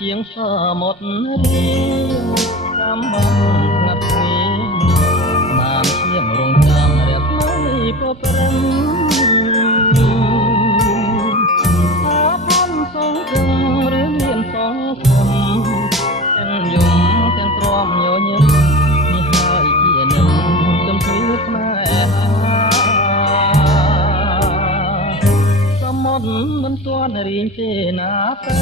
ជាងសមុទ្ររៀងតាមបានស្ងាត់ស្ងៀមបានជាងរងចាំរះថ្មីក៏ព្រឹមថាផនសងគំឬមានសងគំទាំងយំទាំងទ្រាំញញឹមនេះហើយជានឹងគំពីខ្មែរសមុទ្រមិនទាន់រៀងទេណាទៅ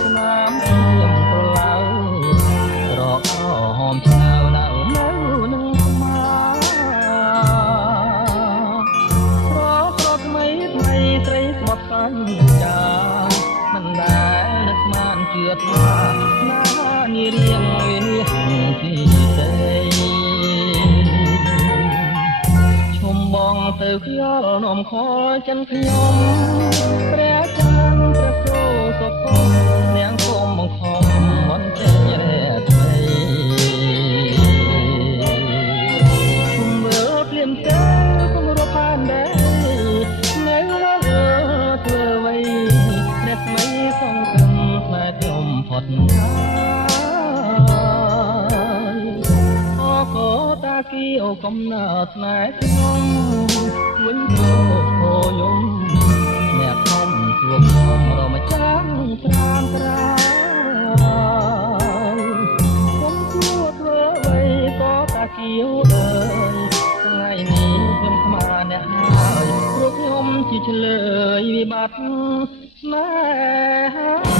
ស្នាមធៀមប្រឡៅរកហមឆៅនៅនឹងស្មាស្រស់ថ្មីថ្មីស្រីស្បត់សាញ់ចាមិនដែលនឹកស្មានជឿថាណានារៀងវិនិច្ឆ័យពីទេឈុំបងទៅខ្យល់នំខចិនខ្ញុំព្រះចានព្រះសូសុខនាងគុំបង្ខំមិនចេញរែថ្មីឈុំមើលភ្លាមទៅគុំរកបានដែរនៅលើធ្វើអ្វីអ្នកថ្មីសងគំស្នេហ៍ខ្ញុំផុតតាគីអូកំណើតស្នេហ៍ខ្ញុំវិញទៅយំអ្នកខ្ញុំជួបខ្ញុំរមចាំត្រានត្រាខ្ញុំជួបធ្វើអ្វីក៏តាគីអូអើយថ្ងៃនេះខ្ញុំស្មានអ្នកហើយព្រោះខ្ញុំជាឆ្លើយវិបត្តិស្នេហា